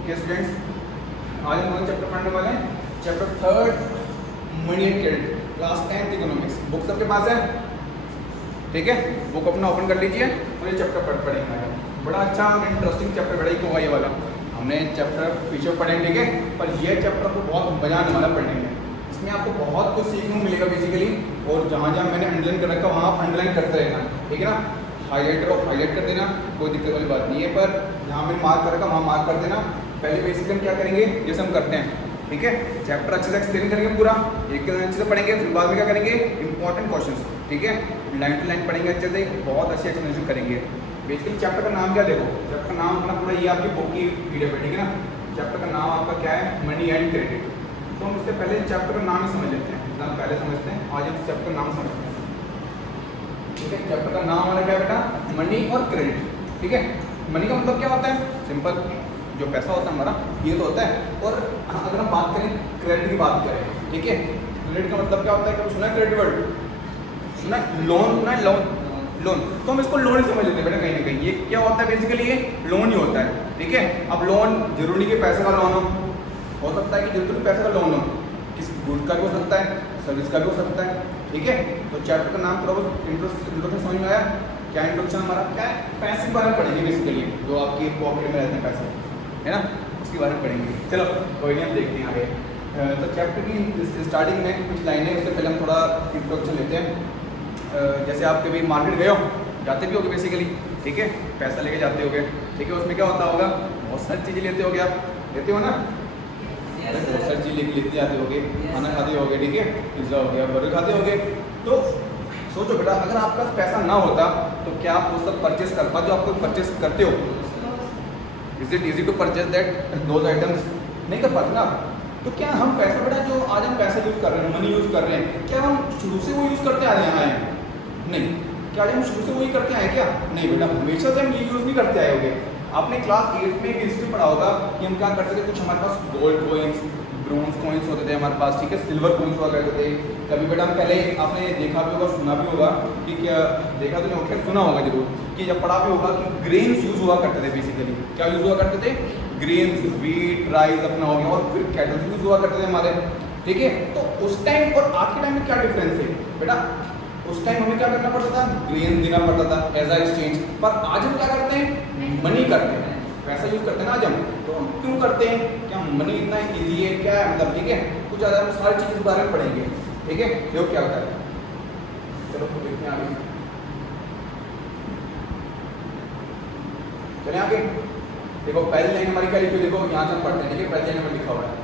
Okay students, आज हम कौन चैप्टर पढ़ने वाले हैं? Chapter 3 money and credit, class 10th economics. Book सबके पास है? ठीक है, बुक अपना ओपन कर लीजिए और ये चैप्टर पढ़ेंगे। बड़ा अच्छा और इंटरेस्टिंग चैप्टर पढ़ाई को होगा ये वाला। हमने चैप्टर पीछे पढ़े, ठीक है, पर ये चैप्टर को बहुत मजा आने वाला पढ़ने में। इसमें आपको बहुत कुछ सीखने को मिलेगा बेसिकली, और जहाँ जहाँ मैंने अंडरलाइन कर रखा वहाँ आप अंडरलाइन करते रहना, ठीक है ना। हाईलाइटर और हाईलाइट कर देना, कोई दिक्कत वाली बात नहीं है, पर जहाँ मैंने मार्क कर रखा वहाँ मार्क कर देना। पहले बेसिकली हम क्या करेंगे, जैसे हम करते हैं, ठीक है, चैप्टर अच्छे से एक्सप्लेन करेंगे पूरा, एक के अच्छे से पढ़ेंगे, फिर बाद में क्या करेंगे, इंपॉर्टेंट क्वेश्चंस, ठीक है, लाइन टू लाइन पढ़ेंगे अच्छे से, बहुत अच्छी एक्सप्लेनेशन करेंगे। बेसिकली चैप्टर का नाम क्या, देखो चैप्टर का नाम अपना पूरा ये आपकी बुक की पीडीएफ है, ठीक है ना। चैप्टर का नाम आपका क्या है, मनी एंड क्रेडिट। तो हम इससे पहले चैप्टर का नाम ही समझ लेते हैं, एकदम पहले समझते हैं, आज हम चैप्टर का नाम समझते हैं, ठीक है। चैप्टर का नाम हमारा क्या बेटा, मनी और क्रेडिट, ठीक है। मनी का मतलब क्या होता है, सिंपल, जो पैसा होता है हमारा ये तो होता है। और अगर हम बात करें क्रेडिट की बात करें, ठीक है, क्रेडिट का मतलब क्या होता है, कभी सुना है क्रेडिट वर्ड? सुना है लोन, सुना है लोन, लोन, तो हम इसको लोन ही समझ लेते हैं बेटा कहीं ना कहीं। ये क्या होता है, बेसिकली ये लोन ही होता है, ठीक है। अब लोन जरूरी नहीं कि पैसे का लोन हो सकता है कि जरूरी पैसे का लोन हो, किसी गुड्स का भी हो सकता है, सर्विस का भी हो सकता है, ठीक है। तो चैप्टर का नाम थोड़ा इंट्रोडक्शन समझ में आया? क्या इंट्रोडक्शन हमारा क्या है, पैसे के बारे में पढ़ेंगे बेसिकली, जो आपकी पॉकेट में रहते हैं पैसे, है ना, उसके बारे में पढ़ेंगे। चलो कोई नहीं, हम देखते हैं आगे। तो चैप्टर की स्टार्टिंग में कुछ लाइनें, उससे पहले हम थोड़ा इंट्रोडक्शन लेते हैं। जैसे आप कभी मार्केट गए हो, जाते भी होगे बेसिकली, ठीक है, पैसा लेके जाते होगे, ठीक है, उसमें क्या होता होगा, बहुत सारी चीज़ें लेते होगे, आप लेते हो ना, बहुत सारी चीज़ लेते आते होगे, खाना खाते होगे, ठीक है, पिज्ज़ा हो गया, बर्गर खाते होगे। तो सोचो बेटा, अगर आपका पैसा ना होता तो क्या आप वो सब परचेस कर पाते? जो आपको परचेस करते हो, is it easy to purchase that those items? नहीं कर पाते ना। तो क्या हम पैसा बेटा, जो आज हम पैसा यूज़ कर रहे हैं, मनी यूज़ कर रहे हैं, क्या हम शुरू से वो यूज़ करते आ रहे हैं? नहीं। क्या आज हम शुरू से वही करते आए क्या? नहीं बेटा, हमेशा से हम ये यूज़ नहीं करते आए होंगे। आपने क्लास 8 में भी हिस्ट्री पढ़ा होगा कि हम क्या करते थे, कुछ हमारे पास गोल्ड कॉइन्स, ब्रोंज कॉइन्स होते थे हमारे पास, ठीक है, सिल्वर कॉइन्स हुआ करते थे। कभी बेटा हम पहले आपने देखा भी होगा, सुना भी होगा कि क्या, देखा तो नहीं होगा, सुना होगा जरूर, कि जब पढ़ा भी होगा कि ग्रेन्स यूज़ हुआ करते थे। बेसिकली क्या यूज़ हुआ करते थे? ग्रेन्स, व्हीट, राइस अपना हो गया, और फिर कैटल यूज़ हुआ करते थे हमारे, ठीक है। तो उस टाइम और आज के टाइम में क्या डिफरेंस है बेटा? उस टाइम हमें क्या करना पड़ता था, ग्रेन देना पड़ता था एज अ एक्सचेंज, पर आज हम क्या करते हैं, मनी करते हैं, पैसा यूज करते हैं ना आज हम। तो हम क्यों करते हैं, क्या मनी इतना ईजी है क्या है, मतलब, ठीक है, कुछ ज़्यादा हम सारी चीज़ के बारे में पढ़ेंगे, ठीक है, देखो क्या होता है। चलो देखते हैं आगे, चले आगे। देखो पहली लाइन हमारी क्या लिखी हुई, देखो यहाँ से हम पढ़ते हैं, ठीक है, पहली लाइन में लिखा हुआ है,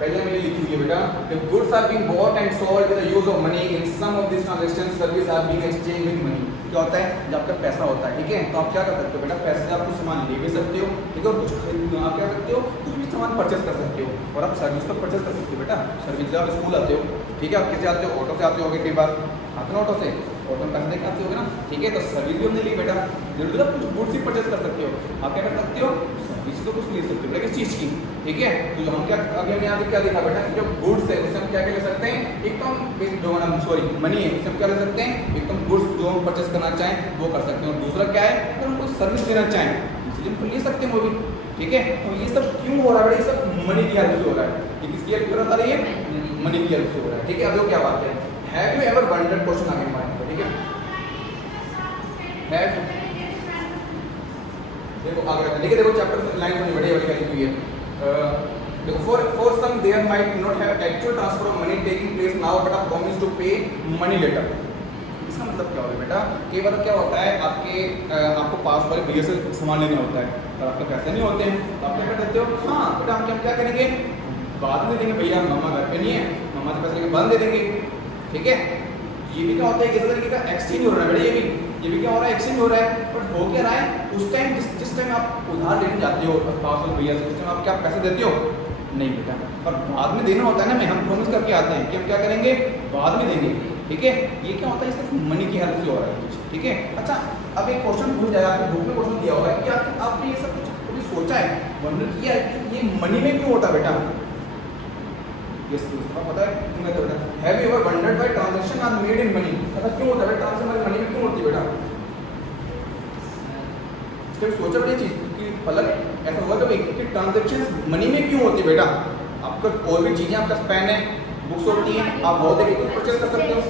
पहले मैंने लिखी हुई है बेटा, the goods are being bought and sold with the use of money in some of these transactions services are being exchanged with money। क्या होता है, जब आपका पैसा होता है, ठीक है, तो आप क्या कर सकते हो बेटा, पैसे से आप कुछ सामान ले भी सकते हो, ठीक है, और कुछ खरीद, आप क्या सकते हो, कुछ भी सामान परचेस कर सकते हो, और आप सर्विस तो परचेस कर सकते हो बेटा। सर्विस से आप स्कूल आते हो, ठीक है, आप किसे आते हो, ऑटो से आते होगे, कई बार आते हो ऑटो से, ऑटो में पैसे देके आते होगे ना, ठीक है, तो सर्विस भी हमने ली बेटा, जरूर आप कुछ गुड्स ही परचेस कर सकते हो, आप क्या कर सकते हो, सर्विस तो कुछ ले सकते हो बेटा, किस चीज़ की, ठीक है। तो हम क्या, अभी हमने यहाँ पे क्या देखा बेटा, जो गुड्स है उससे हम क्या ले सकते हैं, एक तो हम जो सॉरी मनी है उससे हम क्या ले सकते हैं, एक तो गुड्स जो हम परचेस करना चाहें वो कर सकते हैं, और दूसरा क्या है, अगर हम कोई सर्विस लेना चाहें इसलिए हम ले सकते हैं वो भी, ठीक है। तो ये सब क्यों हो रहा है बेटा, ये सब मनी की हेल्प से हो रहा है, ये किसकी हेल्प से हो रहा है, ये मनी की हेल्प से हो रहा है, ठीक है। अब देखो क्या बात है, have you ever wandered, question आगे हमारे, ठीक है, हैव, देखो आगे रहता है, ठीक है, देखो चैप्टर लाइन में बड़ी वाली लिखी हुई है, देखो for some there might not have actual transfer of money taking place now but a promise to pay money later। इसका मतलब क्या होगा बेटा, कई बार क्या होता है, आपको पास वाले भैया से सामान लेना होता है और आपके पैसे नहीं होते हैं, तो आप क्या कर देते हो, हाँ बेटा हम क्या करेंगे, बाद में दे देंगे भैया, मामा घर पे नहीं है, मामा से पैसे लेके बाद दे देंगे, ठीक है। ये भी क्या होता है, किसी तरीके का एक्सचेंज हो रहा है बेटा, ये भी क्या हो रहा है, एक्सचेंज हो रहा है, बट हो क्या रहा है, उस टाइम जिस टाइम आप उधार लेने जाते हो पास वाले भैया से, उस टाइम आप क्या पैसे देते हो, नहीं बेटा, पर बाद में देना होता है ना, हम प्रॉमिस करके आते हैं कि हम क्या करेंगे, बाद में देंगे, ठीक है। ये क्या होता है, सिर्फ मनी की हेल्प से हो रहा है कुछ, ठीक है। अच्छा, अब एक क्वेश्चन पूछ जाए, आपके बुक में क्वेश्चन दिया हुआ है कि आपने ये सब कुछ कभी सोचा है, वंडर किया है कि ये मनी में क्यों होता है बेटा? यस, पता है तुम्हें तो बेटा, have you ever wondered why transaction are made in money? ऐसा क्यों होता है बेटा, ट्रांजैक्शन मनी में क्यों होती है बेटा? कभी सोचा बड़ी चीज कि फलक ऐसा हुआ कभी कि ट्रांजेक्शन मनी में क्यों होती है बेटा? आपका और भी चीजें, आपका पेन है, बुक्स होती हैं, आप वो देके कुछ परचेज कर सकते हो।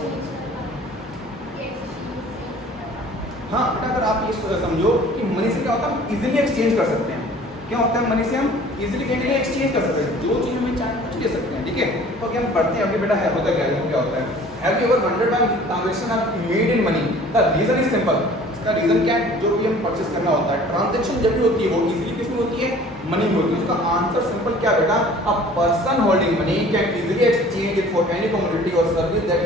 हाँ बेटा, अगर आप ये समझो कि मनी से क्या होता है, हम इजीली एक्सचेंज कर सकते हैं। क्या होता है, मनी से हम इजीली कहीं एक्सचेंज कर सकते हैं, जो चीज हमें चाहे कुछ ले सकते हैं, ठीक है। तो अगर हम पढ़ते हैं अभी बेटा है होता क्या होता है, have you ever wondered why transaction are made in money? The reason is simple. इसका रीजन क्या है, जो भी हम परचेज करना होता है, ट्रांजैक्शन जब भी होती है वो इजीली किसमें होती है, मनी में होती है। उसका आंसर सिंपल क्या बेटा, a person holding money can easily exchange it for any commodity और सर्विस दैट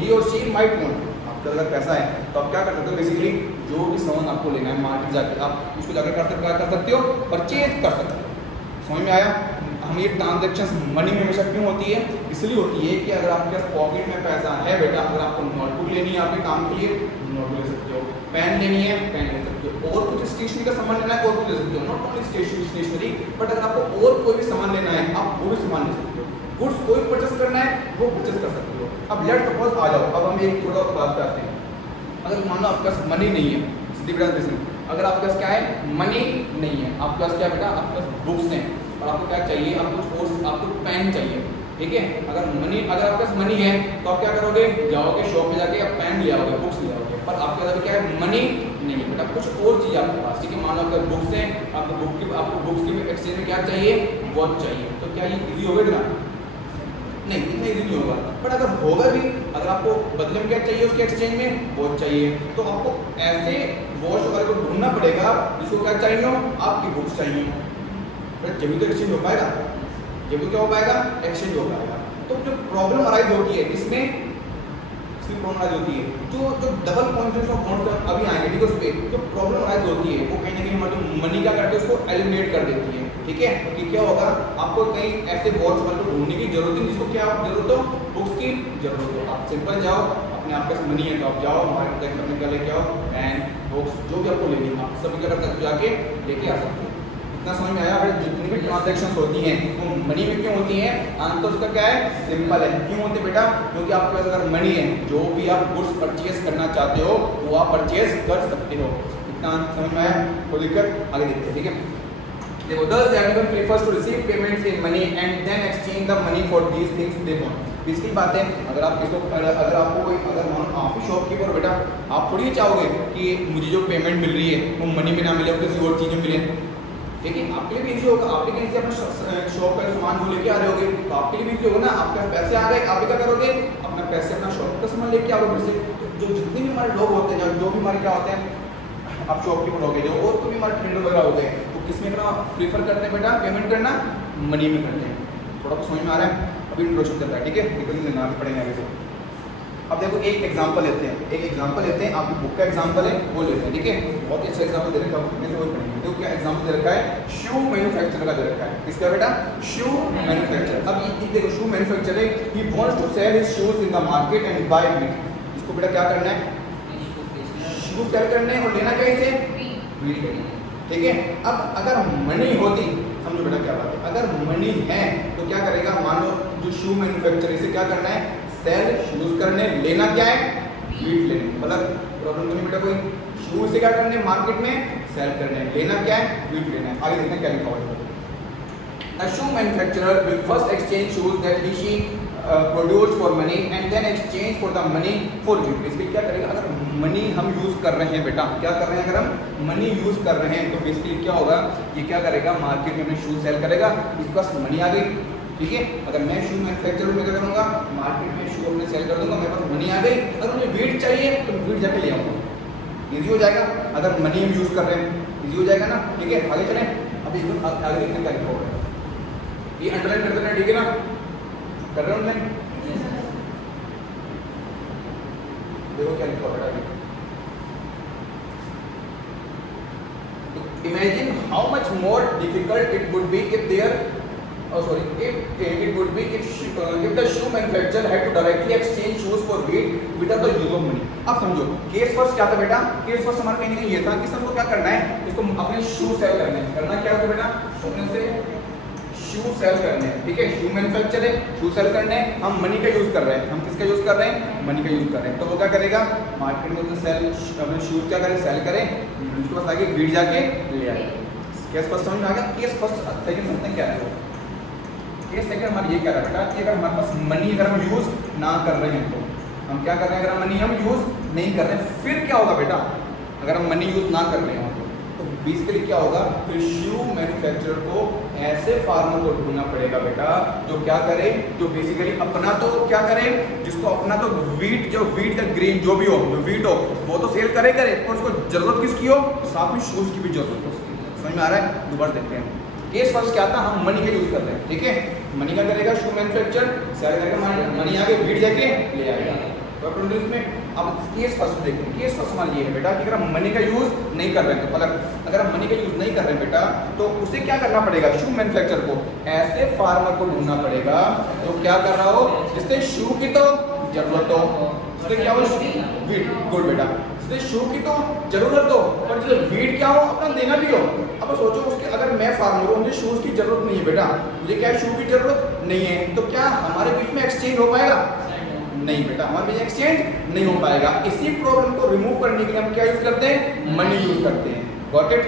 ही और शी माइट वांट। आपका अगर पैसा है तो आप क्या कर सकते हो, बेसिकली जो भी सामान आपको लेना है मार्केट जाकर आप उसको जाकर कर सकते हो, परचेज कर सकते हो। समझ में आया? हम ये ट्रांजैक्शंस मनी में हमेशा क्यों होती है, इसलिए होती है कि अगर आपके पास पॉकेट में पैसा है बेटा, अगर आपको नोटबुक लेनी है आपके काम के लिए, नोटबुक ले सकते हो, पेन लेनी है, पेन ले सकते हो, और कुछ स्टेशनरी का सामान लेना है और कुछ ले सकते हो। नॉट ओनली स्टेशनरी, बट अगर आपको और कोई भी सामान लेना है आप वो भी सामान ले सकते हो। गुड्स कोई परचेस करना है वो परचेस कर सकते हो। अब लेट्स सपोज आ जाओ, अब हम एक थोड़ा बात करते हैं। अगर मान लो आपके पास मनी नहीं है, सीधी बेटा अगर आपके पास क्या है, मनी नहीं है, आपके पास क्या बेटा, आपके पास बुक्स हैं और आपको क्या चाहिए, आपको कोर्स, आपको पेन चाहिए, ठीक है। अगर आपके पास मनी है तो आप क्या करोगे, जाओगे शॉप में जाके आप पेन ले आओगे, बुक्स ले आओगे। पर आपके पास क्या है, मनी नहीं है बेटा, कुछ और चीज़ आपके पास, ठीक है। मान लो अगर बुक्स हैं, आपको बुक्स की एक्सचेंज में क्या चाहिए, वॉच चाहिए, तो क्या ये इजी होगा इतना? नहीं, इतना इजी नहीं होगा। बट अगर होगा भी, अगर आपको बदले में क्या चाहिए उसके एक्सचेंज में, वॉच चाहिए, तो आपको ऐसे वॉच वगैरह को ढूंढना पड़ेगा जिसको क्या चाहिए हो, आपकी बुक्स चाहिए। बट जब भी तो एक्सचेंज हो पाएगा, जब भी क्या हो पाएगा, एक्सचेंज हो पाएगा। तो जो प्रॉब्लम अराइज होती है इसमें प्रॉब्लम अराइज होती है, जो डबल कॉन्फ्रेंस ऑफ अकाउंट अभी आएंगे, ठीक है, उस पर जो प्रॉब्लम अराइज होती है वो कहीं ना कहीं हमारे जो मनी क्या करते हैं उसको एलिमिनेट कर देती है, ठीक है। कि क्या होगा, आपको कहीं ऐसे वॉच वाले को ढूंढने की जरूरत नहीं जिसको क्या जरूरत हो, बुक्स की जरूरत हो। आप सिंपल जाओ, अपने आपके पास मनी है तो आप जाओ मार्केट में निकल लेके आओ, पेन, बुक्स जो भी आपको लेनी है आप सभी क्या कर सकते हो, जाके लेके आ सकते हो। इतना समझ में आया? जितनी भी ट्रांजैक्शंस होती हैं वो मनी में क्यों होती हैं? आंसर उसका क्या है, सिंपल है। क्यों होते बेटा? क्योंकि आपके पास अगर मनी है, जो भी आप गुड्स परचेज करना चाहते हो वो आप परचेज कर सकते हो। इतना समझ में आया? तो दिक्कत आगे देखते हैं, ठीक है। देखो, thus everyone prefers to receive payments in money and then exchange the money for these things they want। इसकी बात है, अगर आपको कोई, अगर मान लो आप ही शॉपकीपर बेटा, आप थोड़ी चाहोगे कि मुझे जो पेमेंट मिल रही है वो मनी में ना मिले, किसी और चीज़ में मिले, ठीक है। आपके लिए भी इजी होगा, आप भी कहीं से अपना शॉप का सामान वो लेके आ रहे होगे तो आपके लिए भी इजी होगा ना। आपके पैसे आ गए, आप भी क्या करोगे, अपना पैसे अपना शॉप का सामान लेके आओगे फिर से। जो जितने भी हमारे लोग होते हैं, जो भी हमारे क्या होते हैं, आप शॉपकीपर हो गए, जो और कोई भी हमारे ट्रेडर वगैरह हो गए, तो किसमें करना प्रीफर करते हैं बेटा, पेमेंट करना मनी में करते हैं। थोड़ा समझ में आ रहा है? अभी इंट्रोडक्शन चल रहा है, ठीक है, निकल लेना पड़ेगा आगे से। अब देखो एक एग्जांपल लेते हैं, आपकी बुक का एग्जांपल है वो लेते हैं, ठीक है। बहुत ही अच्छा एग्जांपल दे रखा है, वो पढ़ेंगे। देखो क्या एग्जांपल दे रखा है, शू मैन्युफैक्चरर का दे रखा है। किसका बेटा? Shoe manufacturer. अब ये देखो, shoe manufacturer he wants to sell his shoes in the market and buy wheat. इसको बेटा क्या करना है, शूज सेल करने और लेना क्या इसे, वीट लेना, ठीक है। अब अगर मनी होती, समझो बेटा क्या बात है, अगर मनी है तो क्या करेगा, मान लो जो शू मैन्युफैक्चरर इसे क्या करना है, सेल शूज करने, लेना क्या है, वीट लेने। मतलब प्रॉब्लम तो नहीं बेटा कोई, शूज से क्या करने मार्केट में, सेल करने, लेना क्या है, वीट लेना है। आगे देखते हैं क्या लिखा हुआ है। The shoe manufacturer will first exchange shoes that she produced for money and then exchange for the money for wheat। इसलिए क्या करेगा, अगर मनी हम यूज कर रहे हैं बेटा, क्या कर रहे हैं, अगर हम मनी यूज कर रहे हैं तो बेसिकली क्या होगा, ये क्या करेगा, मार्केट में अपने शूज सेल करेगा, इसके पास मनी आ गई, ठीक है। अगर मैं शू मैन्युफैक्चरर में क्या करूँगा, मार्केट में शू अपने सेल कर दूंगा, मेरे पास मनी आ गई। अगर मुझे वीट चाहिए तो वीट जाके ले आऊँगा, इजी हो जाएगा। अगर मनी हम यूज कर रहे हैं इजी हो जाएगा ना, ठीक है। आगे चलें, अभी आगे देखते हैं क्या लिखा होगा। ये अंडरलाइन कर देना, ठीक है ना, कर रहे हो ऑनलाइन? देखो क्या लिखा होगा। Imagine how much more difficult it would be if there if the shoe manufacturer had to directly exchange shoes for wheat without the use of money। अब समझो केस फर्स्ट क्या था बेटा, केस फर्स्ट हमारा कहीं नहीं ये था कि सबको क्या करना है, इसको अपने शू सेल करने, करना क्या होता बेटा, अपने से शू सेल करने हैं, ठीक है, शू मैन्युफैक्चर है, शू सेल करने हैं, हम मनी का यूज कर रहे हैं, हम किसका यूज कर रहे हैं, मनी का यूज कर रहे हैं। तो वो क्या करेगा, मार्केट में तो सेल अपने शूज क्या करें, सेल करें, उसके पास आगे भीड़ जाके ले आए। केस फर्स्ट समझ में आ गया, केस फर्स्ट सेकंड समझते हैं क्या है वो। केस सेकंड हमारा ये कह रहा है बेटा कि अगर हमारे पास मनी अगर हम यूज ना कर रहे हैं तो हम क्या कर रहे हैं, अगर मनी हम यूज नहीं कर रहे हैं फिर क्या होगा बेटा, अगर हम मनी यूज ना कर रहे हैं तो बेसिकली क्या होगा, फिर शू मैन्युफैक्चरर को ऐसे फार्मर को ढूंढना पड़ेगा बेटा जो क्या करे, जो बेसिकली अपना तो क्या करे, जिसको अपना तो वीट या ग्रेन जो भी हो, जो वीट हो वो तो सेल करे और उसको जरूरत किसकी हो, साथ में शूज की भी जरूरत हो। समझ में आ रहा है, दोबारा देखते हैं। केस फर्स्ट क्या था, हम मनी का यूज कर रहे हैं, ठीक है, मनी का करेगा शू मैन्युफैक्चर, सेल करेगा, मनी आगे भीड़ जाके ले आएगा। तो में अब केस फर्स्ट देखते हैं। केस फर्स्ट मान ये है बेटा कि अगर हम मनी का यूज नहीं कर रहे हैं तो अगर हम मनी का यूज नहीं कर रहे हैं बेटा तो उसे क्या करना पड़ेगा, शू मैन्युफैक्चर को ऐसे फार्मर को ढूंढना पड़ेगा तो क्या कर रहा हो, जिससे शू की तो जरूरत हो, जिससे क्या हो, वीट, गुड बेटा, जिससे शू की तो जरूरत हो और जिससे वीट क्या हो, अपना देना भी हो। अब सोचो उसके, अगर मैं फार्मर हूँ, मुझे शूज की जरूरत नहीं है बेटा, मुझे क्या शू की जरूरत नहीं है, तो क्या हमारे बीच में एक्सचेंज हो पाएगा, नहीं बेटा, हमारे बीच एक्सचेंज नहीं हो पाएगा। इसी प्रॉब्लम को रिमूव करने के लिए हम क्या यूज करते हैं, मनी यूज करते हैं। गॉट इट,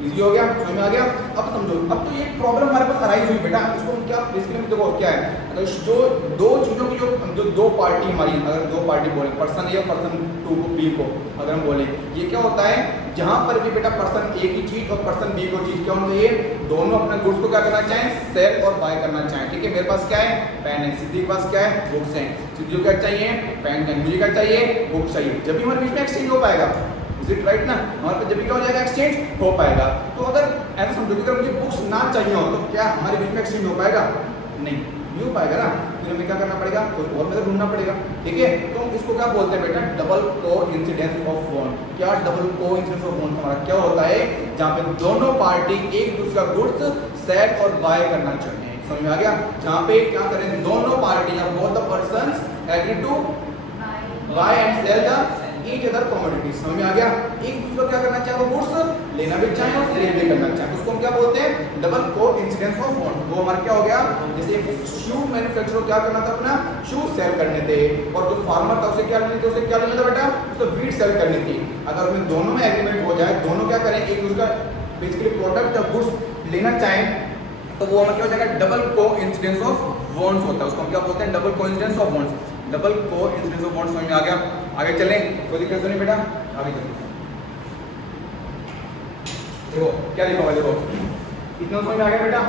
इजी हो गया, समझ में आ गया। अब समझो, अब तो ये प्रॉब्लम हमारे पास अराइज हुई बेटा, इसको हम क्या बेसिकली देखो क्या है, अगर जो दो चीजों की जो दो पार्टी हमारी, अगर दो पार्टी बोले, पर्सन ए और पर्सन टू को बी को अगर हम बोले, ये क्या होता है, जहां पर भी बेटा पर्सन ए की चीज और पर्सन बी को चीज क्या होना चाहिए, दोनों अपने गुड्स को क्या करना चाहें, सेल और बाय करना चाहें, ठीक है। मेरे पास क्या है, पेन है, सिद्धि के पास क्या है, बुक्स हैं, सिद्धि को क्या चाहिए, पेन चाहिए, मुझे क्या चाहिए, बुक चाहिए, जब भी हमारे बीच में एक्सचेंज हो पाएगा, इज इट राइट ना, हमारे पास जब भी क्या हो जाएगा, एक्सचेंज हो पाएगा। तो अगर ऐसा समझो कि अगर मुझे बुक्स ना चाहिए हो तो क्या हमारे बीच में एक्सचेंज हो पाएगा, नहीं हो पाएगा ना, फिर हमें क्या करना पड़ेगा, कोई और मेथड ढूंढना पड़ेगा, ठीक है। तो इसको क्या बोलते हैं बेटा, डबल कोइंसिडेंस ऑफ बॉन्ड। क्या डबल कोइंसिडेंस ऑफ बॉन्ड हमारा क्या होता है, जहां पे दोनों पार्टी एक दूसरे का गुड्स सेल और बाय करना चाहिए। समझ में आ गया, जहां पे क्या करें, दोनों पार्टी या both the persons agree to buy and sell the each other commodities. समझ में आ गया, एक दूसरे को क्या करना चाहिए, वो गुड्स लेना भी चाहिए और सेल भी करना चाहिए, उसको हम क्या बोलते हैं, डबल कोइंसिडेंस ऑफ बॉन्ड। वो हमारा क्या हो गया, जैसे शू मैन्युफैक्चरर क्या करना था, अपना शू सेल करने थे, और जो फार्मर था उसे क्या लेना था, उसे क्या लेना था बेटा, उसे वीट सेल करनी थी। अगर उनमें दोनों में एग्रीमेंट हो जाए, दोनों क्या करें, एक दूसरे का बेसिकली प्रोडक्ट या गुड्स लेना चाहें, तो वो हमें क्या हो जाएगा, डबल कोइंसिडेंस ऑफ बॉन्ड्स होता है, उसको हम क्या बोलते हैं, double coincidence of bonds, double coincidence of bonds. समझ में आ गया, आगे चलें, कोई दिक्कत तो नहीं बेटा, आगे चलें। देखो क्या लिखा हुआ है, देखो इतना समझ में आ गया बेटा,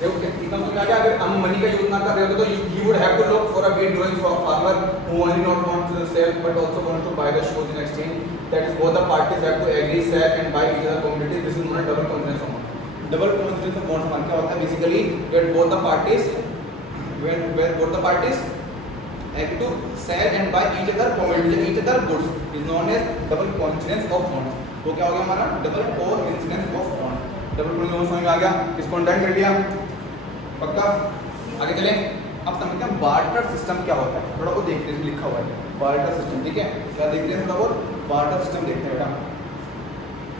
देखो इतना समझ में आ गया। अगर हम मनी का यूज ना कर रहे होते तो you would have to look for a bit drawing for a farmer who only not wants to sell but also wants to buy the shoes in exchange, that is both the parties have to agree, sell and buy each other commodities. This is known as double coincidence of bond. Double coincidence of bonds मान क्या होता है, basically where both the parties agree to sell and buy each other commodities, each other goods is known as double coincidence of bonds. तो क्या हो गया हमारा, double coincidence of bond. Double coincidence समझ में आ गया, इसको अंडरलाइन कर लिया, पक्का। आगे चलें, अब समझते हैं बार्टर सिस्टम क्या होता है, थोड़ा वो देखते हैं, इसमें लिखा हुआ है बार्टर सिस्टम, ठीक है। क्या देखते हैं, थोड़ा बहुत बार्टर सिस्टम देखते हैं बेटा।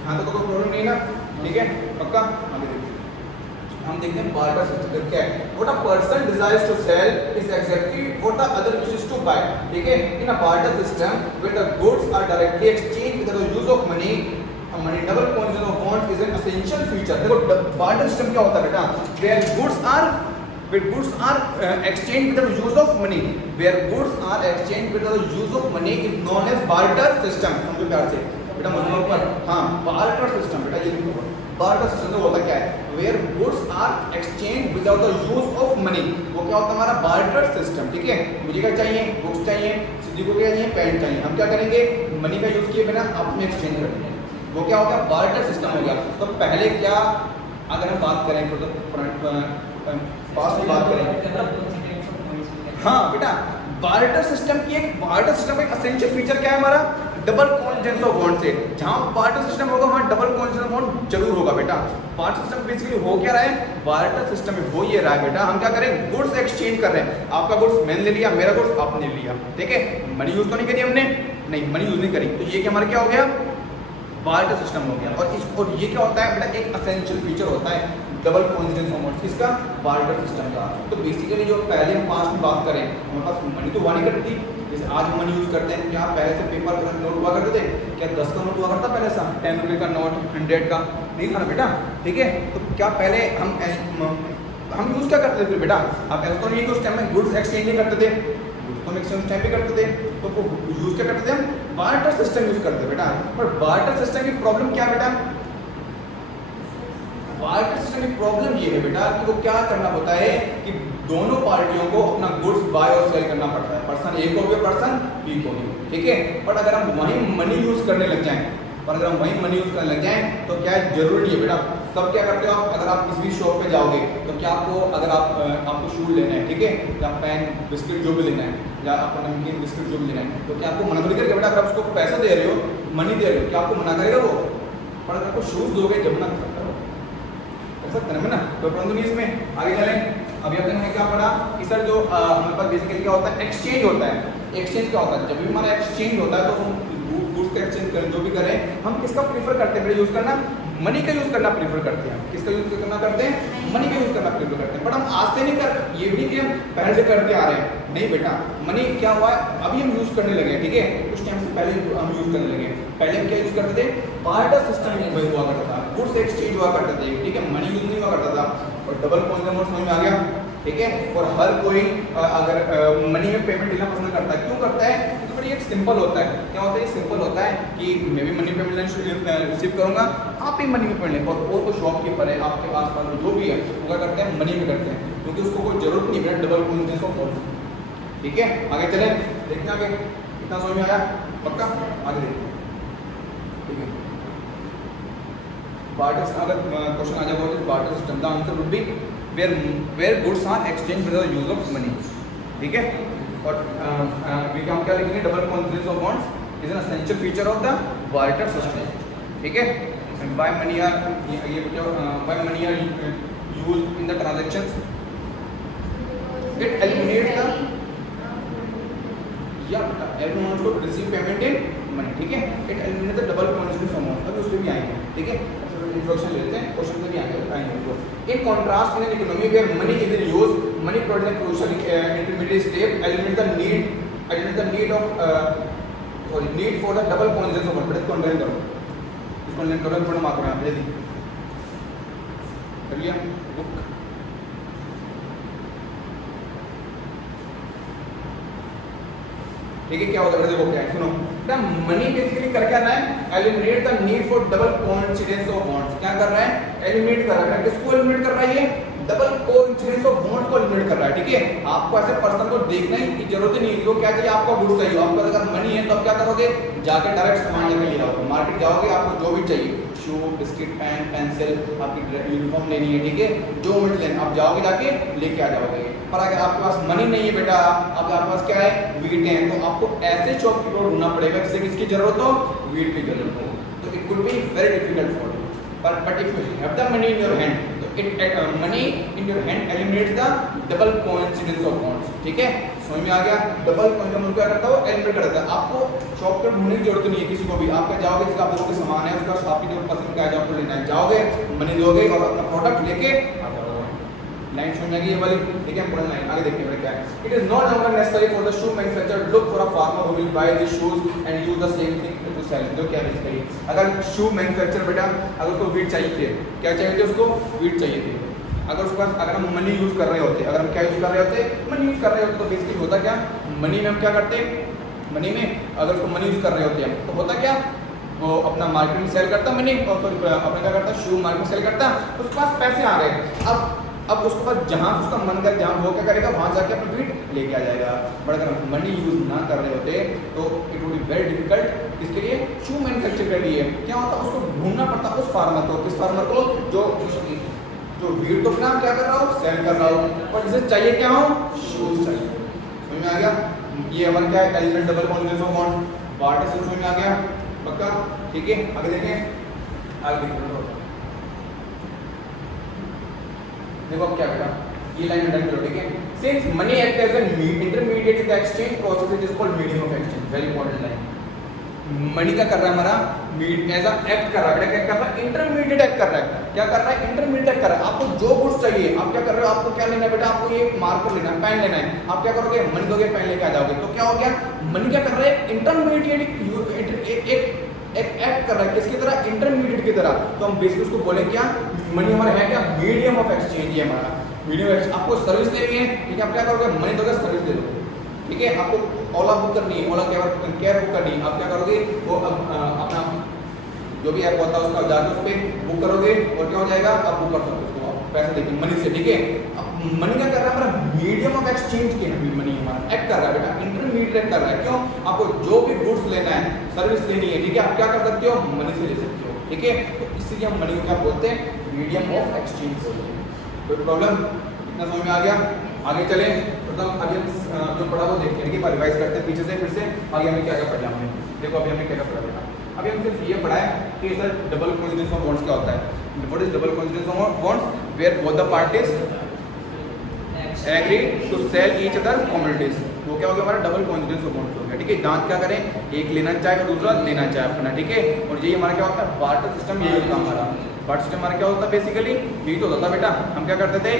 हाँ तो कोई प्रॉब्लम नहीं ना, ठीक है, पक्का। आगे देखते हैं, हम देखते हैं बार्टर सिस्टम क्या है। What a person desires to sell is exactly what the other wishes to buy, ठीक है। In a barter system where the goods are directly exchange with the use of money, money double coincidence of bonds is an essential feature. देखो barter system क्या होता है बेटा, where goods are exchanged with the use of money, where goods are exchanged with the use of money is known as barter system। समझो प्यार से बेटा, मुझे ऊपर, हाँ barter system बेटा, ये लिखो, barter system तो होता क्या है, where goods are exchanged without the use of money, वो क्या होता है हमारा barter system, ठीक है। मुझे क्या चाहिए, बुक्स चाहिए, सिद्धि को क्या चाहिए, पेन चाहिए, हम क्या करेंगे, मनी का यूज किए बिना अपने एक्सचेंज करेंगे, वो क्या होगा, बार्टर सिस्टम हो गया। तो पहले क्या, अगर हम बात करें तो पास की बात करें, हाँ बेटा, बार्टर सिस्टम की एक एसेंशियल फीचर क्या है हमारा, डबल कोइंसिडेंस ऑफ बॉन्ड से। जहां बार्टर सिस्टम होगा वहां डबल कोइंसिडेंस ऑफ बॉन्ड जरूर होगा बेटा। बार्टर सिस्टम बेसिकली हो क्या रहा है, बार्टर सिस्टम में हो ये रहा है बेटा, हम क्या करें, गुड्स एक्सचेंज कर रहे हैं, आपका गुड्स मैंने ले लिया, मेरा गुड्स आपने लिया, ठीक है। मनी यूज तो नहीं करी हमने, नहीं मनी यूज नहीं करी, तो ये क्या हमारा क्या हो गया, बार्टर सिस्टम हो गया। और ये क्या होता है बेटा, एक असेंशियल फीचर होता है डबल कोइंसिडेंस ऑफ अमाउंट्स, किसका, बार्टर सिस्टम का। तो बेसिकली जो पहले हम पास्ट में बात करें, हमारे पास मनी तो हुआ नहीं करती, जैसे आज हम मनी यूज करते हैं, क्या पहले से पेपर का नोट हुआ करते थे, क्या 10 का नोट हुआ करता पहले सा, 10 रुपये का नोट, 100 का नहीं था ना बेटा, ठीक है। तो क्या पहले हम यूज क्या करते थे बेटा, अब ऐसा तो नहीं कि उस टाइम में गुड्स एक्सचेंज नहीं करते थे, गुड्स तो हम एक्सचेंज टाइम भी करते थे, तो यूज क्या करते थे हम, बार्टर सिस्टम यूज करते बेटा। पर बार्टर सिस्टम की प्रॉब्लम क्या बेटा, बार्टर सिस्टम की प्रॉब्लम ये है बेटा कि वो क्या करना होता है कि दोनों पार्टियों को अपना गुड्स बाय और सेल करना पड़ता है, पर्सन ए को भी और पर्सन बी को भी, ठीक है। बट अगर हम वहीं मनी यूज करने लग जाएं, और अगर हम वहीं मनी यूज करने लग जाएं तो क्या है, जरूरी है बेटा, सब क्या करते हो आप, अगर आप किसी भी शॉप पे जाओगे तो क्या आपको, अगर आपको शूज लेना है, ठीक है, या पेन बिस्किट जो भी लेना है, या आपको नमकीन बिस्किट जो भी लेना है, तो क्या आपको मना नहीं करेगा बेटा, अगर आप उसको पैसा दे रहे हो, मनी दे रहे हो, क्या आपको मना करेगा वो, पर अगर आपको शूज दोगे जब मना कर सकता हो, कर सकते हैं ना, तो परंतु नहीं इसमें आगे चलें। अभी अपन ने क्या पढ़ा कि सर जो हमारे पास बेसिकली क्या होता है, एक्सचेंज होता है। एक्सचेंज क्या होता है, जब भी हमारा एक्सचेंज होता है तो हम गुड्स का एक्सचेंज करें, जो भी करें, हम किसका प्रीफर करते हैं यूज करना, मनी का यूज करना प्रीफर करते हैं। किसका यूज करना करते हैं, मनी का यूज करना प्रीफर करते हैं। बट हम आज से नहीं कर, ये भी कि हम पहले से करते आ रहे हैं, नहीं बेटा, मनी क्या हुआ है, अभी हम यूज करने लगे, ठीक है, कुछ टाइम से पहले हम यूज करने लगे। पहले हम क्या यूज करते थे, बार्टर सिस्टम हुआ करता था, गुड्स एक्सचेंज हुआ करते थे, ठीक है, मनी यूज नहीं हुआ करता था, और डबल पॉइंट नंबर समझ में आ गया, ठीक है। और हर कोई अगर मनी में पेमेंट देना पसंद करता है, क्यों करता है, तो बड़ी एक सिंपल होता है, क्या होता है, ये सिंपल होता है कि मैं भी मनी पेमेंट रिसीव करूंगा, आप भी मनी में पेमेंट लें, और तो शॉपकीपर है आपके आसपास जो भी है वो क्या करते हैं, मनी में करते हैं, क्योंकि उसको कोई जरूरत नहीं है डबल कोइंसिडेंस ऑफ अमाउंट्स, ठीक है। आगे चले, देखते हैं आगे कितना समझ में आया, पक्का, आगे देखते हैं, ठीक है। बार्टर, अगर क्वेश्चन आ जाएगा तो barter system, the answer would be where goods are exchanged without the use of money, ठीक है। और हम क्या लिखेंगे, double coincidence of amounts is an essential feature of the barter system, ठीक है। बाय मनी आर, ये by money are used in the transactions, it eliminate the, या eliminate to receive payment in money, ठीक है, it eliminate the double coincidence of amount, अभी उसमें भी आएंगे, ठीक है, इंट्रोडक्शन लेते हैं, क्वेश्चन में भी आएंगे उसको। In contrast in an economy where money is in use, money provides a crucial intermediate step, eliminate the need of need for the double coincidence of amount. इसको अंडरलाइन करो, इसको अंडरलाइन करो, थोड़ा मार्क यहाँ पे दे कर लिया बुक, ठीक है। क्या होता है देखो, क्या सुनो, द मनी बेसिकली कर क्या रहा है, eliminate the need for double coincidence of bonds, क्या कर रहा है, एलिमिनेट कर रहा है, किसको एलिमिनेट कर रहा है, ये डबल कोइंसिडेंस ऑफ बॉन्ड्स को एलिमिनेट कर रहा है, ठीक है। आपको ऐसे पर्सन को देखना ही की जरूरत ही नहीं है, वो क्या चाहिए, आपको गुड्स चाहिए, आपको अगर मनी है तो आप क्या करोगे, जाके डायरेक्ट सामान लेके ले आओगे, मार्केट जाओगे, आपको जो भी चाहिए, शू, बिस्किट, पेन, पेंसिल, आपकी यूनिफॉर्म लेनी है, ठीक है, जो मिनट लेना आप जाओगे, जाके लेके आ जाओगे। पर अगर आपके पास मनी नहीं है बेटा, आपके पास क्या है, वीट है, तो आपको ऐसे शॉपकीपर को ढूंढना पड़ेगा जिसे किसकी जरूरत हो, वीट की जरूरत हो, तो it could be very difficult for you. But if you have the money in your hand, तो it money in your hand eliminates the double coincidence of bonds, ठीक है, समझ में आ गया। डबल कोइंसिडेंस क्या करता है, एलिमिनेट कर देता है, आपको शॉपकीपर ढूंढने की जरूरत नहीं है किसी को भी, आप जाओगे, जिसका आप लोगों के सामान है, उसका आपकी जो पसंद का है, जो आपको लेना है, जाओगे, मनी दोगे और अपना प्रोडक्ट लेके लाइन समझ आएगी ये वाली, ठीक है, पढ़ना लाइन आगे देखते हैं क्या है। It is not longer necessary for the shoe manufacturer look for a farmer who will buy the shoes and use the same thing to sell, जो क्या बेसिकली, अगर शू मैन्युफैक्चरर बेटा अगर उसको वीट चाहिए थे, क्या चाहिए थे उसको, वीट चाहिए थे, अगर उसके पास, अगर हम मनी यूज कर रहे होते, अगर हम क्या यूज कर रहे होते, मनी यूज कर रहे होते, तो बेसिकली होता क्या, मनी में हम क्या करते, मनी में अगर उसको मनी यूज कर रहे होते हैं तो होता क्या, वो अपना मार्केट में सेल करता मनी, और अपना क्या करता, शू मार्केट में सेल करता, उसके पास पैसे आ गए, अब उसके पास जहाँ उसका मन कर, जहाँ वो क्या करेगा, वहाँ जाके अपना वीट लेके आ जाएगा। बट अगर हम मनी यूज ना कर रहे होते तो it would be very difficult, किसके लिए, शू मैन्युफैक्चर के लिए। क्या होता, उसको ढूंढना पड़ता उस फार्मर को, किस फार्मर को, जो वीट तो अपना क्या कर रहा हो, सेल कर रहा हो, पर जिसे चाहिए क्या हो, शूज चाहिए। समझ में आ गया, ये हमारा क्या है, element double coincidence of bond, barter system समझ में आ गया, पक्का, ठीक है। आगे देखें, आगे देखो, देखो अब क्या बेटा, ये लाइन अंडर करो, ठीक है। Since money act as an intermediate in the exchange process, it is called medium of exchange, very important line, money क्या कर रहा है हमारा, एज अ एक्ट कर रहा है, क्या कर रहा है, इंटरमीडिएट एक्ट कर रहा है, क्या कर रहा है, इंटरमीडिएट एक्ट कर रहा है। आपको जो गुड्स चाहिए आप क्या कर रहे हो, आपको क्या लेना है बेटा, आपको ये मार्कर लेना है, पेन लेना है, आप क्या करोगे, मनी दोगे, पेन लेके आ जाओगे, तो क्या हो गया, मनी क्या कर रहा है, इंटरमीडिएट एक एक्ट कर रहा है, किसकी तरह, इंटरमीडिएट की तरह। तो हम बेसिकली उसको बोलेंगे क्या, मनी हमारा है क्या, मीडियम ऑफ एक्सचेंज है हमारा, मीडियम ऑफ एक्सचेंज। आपको सर्विस लेनी है, ठीक है, आप क्या करोगे, मनी दोगे, सर्विस दे दो, ठीक है। आपको ओला बुक करनी है, ओला कैब बुक करनी है, आप क्या करोगे, वो अपना जो भी ऐप होता है उसका जाकर उस पर बुक करोगे और क्या हो जाएगा, आप बुक कर सकते हो पैसे देके मनी से, ठीक है। अब मनी क्या कर रहा है, हमारा मीडियम ऑफ एक्सचेंज के है, मनी हमारा एक्ट कर रहा है बेटा, इंटरमीडिएट कर रहा है। क्यों, आपको जो भी गुड्स लेना है, सर्विस लेनी है, ठीक है, आप क्या कर सकते हो, मनी से ले सकते हो, ठीक है। तो इसलिए हम मनी को क्या बोलते हैं, मीडियम ऑफ एक्सचेंज बोलते हैं। कोई प्रॉब्लम, इतना समझ में आ गया। आगे चले, प्रथम अभी हम जो पढ़ा वो देखते हैं, ठीक है, रिवाइज करते हैं पीछे से, फिर से आगे हमें क्या क्या पढ़ा हमने। देखो अभी हमने क्या क्या पढ़ा बेटा, अभी हम सिर्फ ये पढ़ा है कि sir double coincidence of bonds क्या होता है। What is double coincidence of bonds, where both the parties agree to sell each other commodities. वो क्या हो गया, हमारा डबल कोइंसिडेंस ऑफ बॉन्ड्स हो गया, ठीक है। दांत क्या करें, एक लेना चाहे और दूसरा लेना चाहे अपना, ठीक है। और यही हमारा क्या होता है, बार्टर सिस्टम, यही होता है हमारा बार्टर सिस्टम। हमारा क्या होता है, बेसिकली यही तो होता था बेटा। हम क्या करते थे,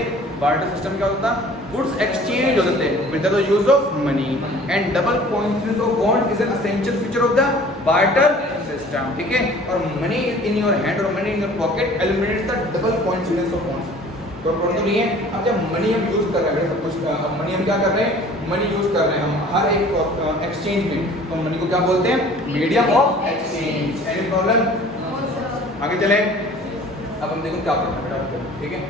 बार्टर सिस्टम क्या होता था, गुड्स एक्सचेंज होते थे with the use of money, and double coincidence of bond is an essential feature of the barter system, ठीक है। और मनी इन योर हैंड और money in your pocket eliminates the double coincidence of bonds. तो problem नहीं है। अब जब money हम यूज कर रहे हैं सब कुछ, अब मनी हम क्या कर रहे हैं, मनी यूज कर रहे हैं हम हर एक एक्सचेंज में, तो मनी को क्या बोलते हैं, medium of exchange. Any problem, आगे चले। अब हम देखो क्या करना है बेटा, ठीक है।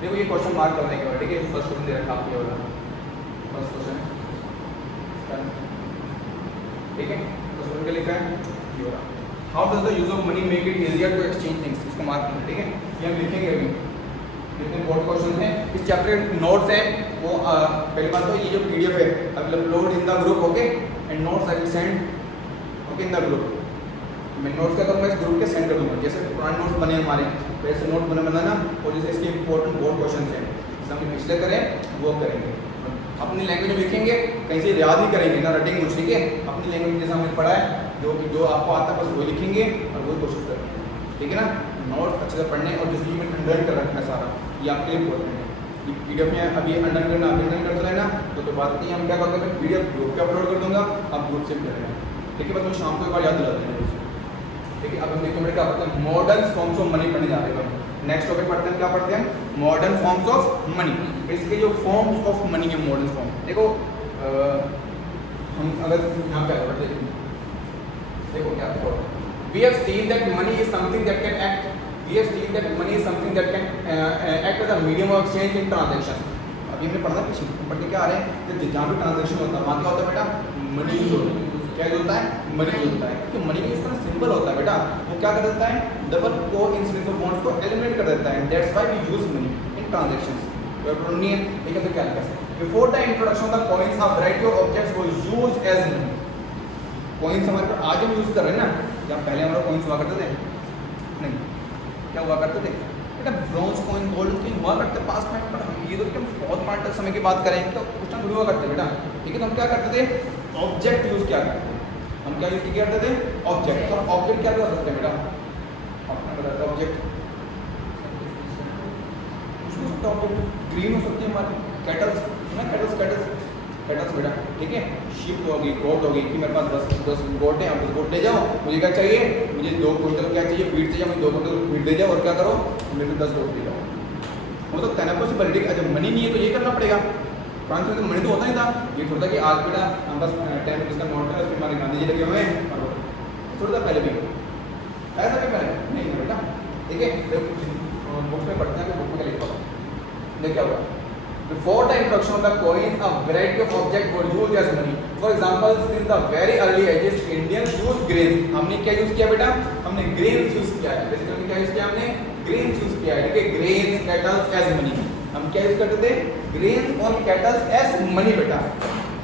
देखो ये क्वेश्चन मार्क करने के बाद, ठीक है, फर्स्ट क्वेश्चन दे रखा आपके वाला, फर्स्ट क्वेश्चन है, ठीक है। फर्स्ट क्वेश्चन क्या लिखा है, ये वाला, how does the use of money make it easier to exchange things. इसको मार्क करना, ठीक है, ये हम लिखेंगे अभी। जितने बोर्ड क्वेश्चन हैं इस चैप्टर के नोट्स हैं वो पहली बात तो ये जो पीडीएफ है I will upload in the group, okay, and notes I will send, okay, in the group. मैं नोट्स क्या करूँगा, इस ग्रुप के सेंड कर दूँगा। जैसे पुराने नोट्स बने हमारे, वैसे नोट्स बनाना, और जैसे इसके इंपॉर्टेंट बोर्ड क्वेश्चन हैं जैसे हमने पिछले करें वो करेंगे। अपनी लैंग्वेज में लिखेंगे, कहीं से याद नहीं करेंगे ना रटेंगे कुछ, ठीक है। अपनी लैंग्वेज में जैसा हमने पढ़ा है, जो आपको आता है बस वो लिखेंगे और वो कोशिश करेंगे, ठीक है ना। नोट्स अच्छे से पढ़ने, और जिसकी मैंने अंडरलाइन कर रखना है सारा, ये आपके लिए इम्पोर्टेंट है। ये पीडीएफ में अभी अंडरलाइन करना, अंडरलाइन करते रहना, तो बात नहीं। हम क्या करते हैं, पीडीएफ ग्रुप पे अपलोड कर दूंगा, आप ग्रुप से करेंगे, ठीक है। बस मैं शाम को एक बार याद दिला देंगे, ठीक है। अब हम देखो क्या पढ़ते हैं, मॉडर्न फॉर्म्स ऑफ मनी पढ़ने जा रहे हैं। नेक्स्ट टॉपिक पढ़ते हैं, क्या पढ़ते हैं, modern forms of money. Basically जो फॉर्म्स ऑफ मनी है, मॉडर्न फॉर्म। देखो हम अगर यहाँ पे पढ़ते हैं, देखो क्या we have seen that money is something that can act, we have seen that money is something that can act as a medium of exchange in transaction। अभी हमने पढ़ा पीछे पढ़ के क्या आ रहे हैं, कि जहाँ भी ट्रांजेक्शन होता है वहाँ क्या होता है बेटा, मनी यूज होता है। क्या यूज होता है, मनी यूज होता है, क्योंकि मनी का इस तरह सिंपल होता है बेटा, वो क्या कर देता है, डबल कोइंसिडेंस ऑफ बॉन्ड्स को एलिमिनेट कर देता है। That's why we use money in transactions. कोई प्रॉब्लम नहीं है, ठीक है। तो क्या लिखा है, before the introduction of the coins a variety of objects were used as money. Coins हमारे पास आज हम यूज कर रहे हैं ना, जब पहले हमारे कॉइन्स हुआ करते थे, नहीं क्या हुआ करते थे बेटा, ब्रॉन्ज कॉइन, गोल्ड कॉइन हुआ करते पास में, बट हम ये तो कि बहुत पुराने समय की बात करें तो उस टाइम हुआ करते बेटा, ठीक है। तो हम क्या करते थे, ऑब्जेक्ट यूज क्या करते थे, हम क्या यूज किया करते थे, ऑब्जेक्ट। तो ऑब्जेक्ट क्या कर सकते हैं बेटा, अपना बताते हैं ऑब्जेक्ट, ऑब्जेक्ट ग्रीन हो सकती है हमारी, कैटल्स ना, कैटल्स बेटा, ठीक है। शिप होगी, गोट होगी, कि मेरे पास 10 गोट है, आप 10 गोट ले जाओ, मुझे क्या चाहिए, मुझे 2 क्विंटल क्या चाहिए, फीड चाहिए, मुझे 2 क्विंटल फीड दे जाओ, और क्या करो, मेरे को 10 गोट ले जाओ। हो सकता है ना पॉसिबिलिटी, जब मनी नहीं है तो ये करना पड़ेगा। फ्रांस में तो मनी तो होता नहीं था, ये थोड़ा कि आज बेटा हम बस 10 रुपीज़ का नोट है, उसमें हमारे गांधी जी लगे हुए हैं, और थोड़ा सा पहले भी ऐसा क्या पहले नहीं है बेटा, ठीक है। बुक्स में पढ़ते हैं कि बुक में लिखा हुआ देख क्या हुआ, before the introduction of the coin a variety of objects were used as money। for example since the very early ages Indians used grains। हमने क्या यूज किया बेटा, हमने grains यूज किया है। बेसिकली क्या यूज किया, हमने grains यूज किया है, ठीक है। grains cattle as money, हम क्या यूज करते थे, grains और cattle as money बेटा।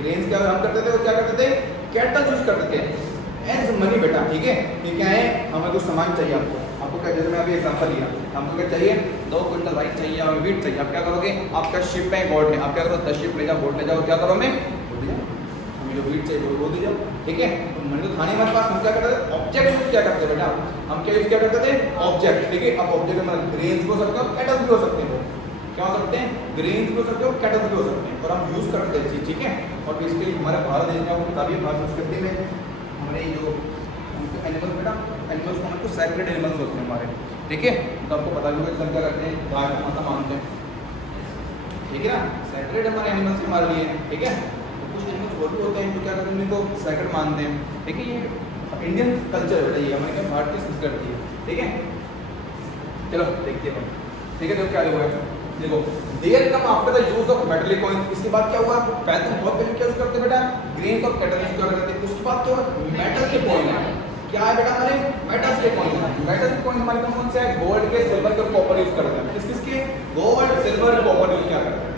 grains क्या हम करते थे, और क्या करते थे, cattle यूज करते थे as money बेटा, ठीक है। ये क्या है, हमें कुछ सामान चाहिए, आपको क्या, जैसे मैं अभी एग्जांपल लिया, हमको क्या चाहिए, 2 क्विंटल राइस चाहिए और वीट चाहिए, आप क्या करोगे, आपका शिप है, गोट है, आप क्या करो, 10 शिप ले जाओ, गोट ले जाओ, क्या करो, मैं बोल दिया, हम जो वीट चाहिए वो दीजिए, ठीक है। तो मनी तो था नहीं हमारे पास, हम क्या करते थे, ऑब्जेक्ट यूज क्या करते थे बेटा, हम क्या यूज क्या करते थे, ऑब्जेक्ट, ठीक है। अब ऑब्जेक्ट में ग्रेन्स भी हो सकते हैं, कैटल्स भी हो सकते हैं, क्या हो सकते हैं, ग्रेन्स भी हो सकते हैं, कैटल्स भी हो सकते हैं, और हम यूज करते थे, ठीक है। और बेसिकली हमारे भारत देश में आपको तभी भारत संस्कृति में हमारे जो एनिमल्स बेटा, एनिमल्स को हमारे सैक्रेड एनिमल्स होते हैं हमारे, ठीक है। तो आपको पता भी होगा क्या करते हैं, गाय को माता मानते हैं, ठीक है ना, सैक्रेड हमारे एनिमल्स हमारे लिए, ठीक है। तो कुछ एनिमल्स और भी होते हैं जो क्या करते हैं, उनको सैक्रेड मानते हैं, ठीक है। ये इंडियन कल्चर बेटा, ये हमारे क्या भारतीय संस्कृति है, ठीक है। चलो देखते हैं, ठीक है। तो क्या हुआ है, देखो there come after the use of metallic coin, इसके बाद क्या हुआ, पहले तो बहुत पहले क्या यूज करते बेटा, ग्रेन्स और कैटल यूज करते थे, उसके बाद क्या हुआ, मेटल के कॉइन है, क्या है बेटा हमारे मेटल्स के कॉइन है। मेटल्स के कॉइन हमारे कौन से है, गोल्ड के, सिल्वर के और कॉपर यूज करते हैं, किसके, गोल्ड सिल्वर कॉपर यूज क्या करते हैं,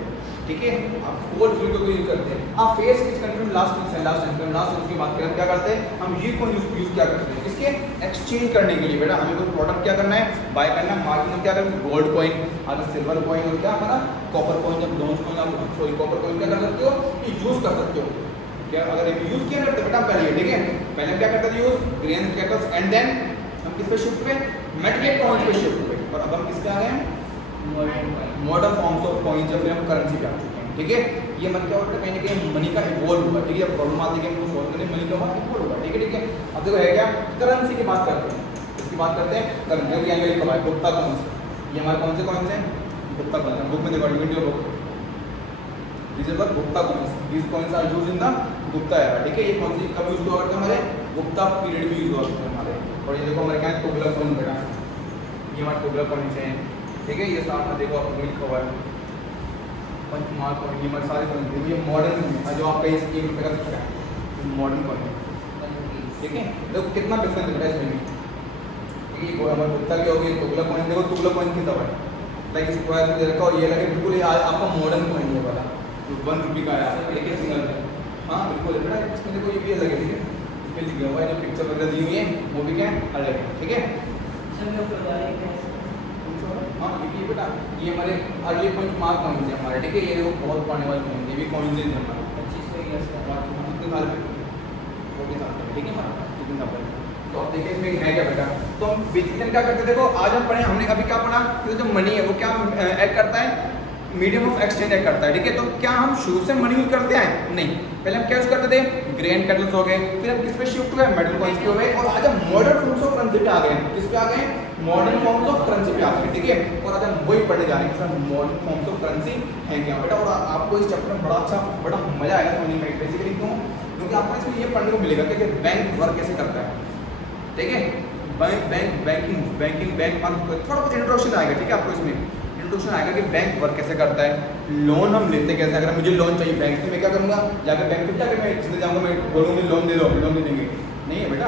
ठीक है। आप गोल्ड सिल्वर को यूज करते हैं। आप फेस किस कंट्री में लास्ट यूज की बात करें, क्या करते हैं हम, ये कॉइन यूज क्या करते हैं, इसके एक्सचेंज करने के लिए बेटा, हमें कोई प्रोडक्ट क्या करना है, बाय करना है, मार्केट में क्या करना है, गोल्ड कॉइन, अगर सिल्वर कॉइन होता है हमारा, कॉपर कॉइन, जब ब्रॉन्ज कॉइन आप सॉरी कॉपर कॉइन क्या कर सकते हो, ये यूज कर सकते हो, क्या अगर ये यूज किया करते बेटा पहले, ठीक है। पहले क्या करते थे use grains cattles, and then हम किस पे शिफ्ट हुए, मेटलिक कॉइन पे शिफ्ट हुए, और अब हम किस पे आ गए हैं, मॉडर्न फॉर्म्स ऑफ कॉइन, जब हम करेंसी पे आ चुके हैं, ठीक है। ये मन क्या होता है, कहीं ना कहीं मनी का इवॉल्व हुआ, ठीक है। प्रॉब्लम आती है कि हमको सॉल्व करने, मनी का इवॉल्व हुआ, ठीक है, ठीक है। अब देखो है क्या, करेंसी की बात करते हैं, इसकी बात करते हैं, करेंसी की एंगल कब आए, गुप्ता कॉइन्स, ये हमारे कौन से कॉइन्स हैं, गुप्ता कॉइन्स, बुक में देखो unit book, this is what Gupta coins, these coins are used in the Gupta era, ठीक है। ये कौन सी कब यूज हुआ करते हैं, हमारे गुप्ता पीरियड में यूज हुआ करते हैं हमारे। और ये देखो हमारे क्या है, तुगलक कॉइन बेटा, ये हमारे तुगलक कॉइन्स हैं, ठीक है। ये साथ में देखो आपको लिखा हुआ है पंचमाल कॉइन, ये हमारे सारे कॉइन, ये मॉडर्न जो आपका इस 1 रुपये का सिक्का है, मॉडर्न कॉइन, ठीक है। देखो कितना डिफरेंस है बेटा इसमें, ठीक है। हमारे गुप्ता की होगी, तुगलक कॉइन, देखो तुगलक कॉइन की दवा है, लाइक स्क्वायर दे रखा, और ये लगे बिल्कुल आपका मॉडर्न कॉइन है वाला, 1 रुपये का है, एक ही सिंगल है, हाँ बिल्कुल बेटा। इसमें देखो ये भी अलग है, ठीक है, इसमें लिखा हुआ है, जो पिक्चर वगैरह दी हुई है वो भी क्या है, अलग है, ठीक है। हाँ ये बेटा, ये हमारे अर्ली पॉइंट मार्क कॉइन्स है हमारे, ठीक है। ये देखो बहुत पुराने वाले कॉइन, ये भी कॉइन्स हैं हमारे 2500 साल पे, 40 साल पे, ठीक है हमारा कितने साल पे। तो अब देखिए इसमें है क्या बेटा, तो हम बेसिकली क्या करते, देखो आज हम पढ़े, हमने अभी क्या पढ़ा, कि जो मनी है वो क्या ऐड करता है, मीडियम ऑफ एक्सचेंज ऐड करता है, ठीक है। तो क्या हम शुरू से मनी यूज करते हैं, नहीं, पहले हम क्या यूज करते थे, ग्रेन कैटल्स हो गए, फिर हम किस पे शिफ्ट हुए, मेटल कॉइन्स पे हो गए, और आज हम मॉडर्न फॉर्म्स ऑफ करेंसी पे आ गए, किस पे आ गए, मॉडर्न फॉर्म्स ऑफ करेंसी पे आ गए, ठीक है। और आज हम वही पढ़ने जा रहे हैं कि sir modern forms of currency है क्या बेटा, और आपको इस चैप्टर में बड़ा मजा आएगा समझने में, बेसिकली क्यों, क्योंकि आपको इसमें ये पढ़ने को मिलेगा कि बैंक वर्क कैसे करता है, ठीक है। बैंक थोड़ा बहुत इंट्रोडक्शन आएगा, ठीक है। आपको इसमें इंट्रोडक्शन आएगा कि बैंक वर्क कैसे करता है, लोन हम लेते कैसे, अगर मुझे लोन चाहिए बैंक से, मैं क्या करूँगा, जाकर बैंक में जाकर मैं सीधे जाऊँगा, मैं बोलूँगी लोन दे दो, लोन दे देंगे, नहीं है बेटा।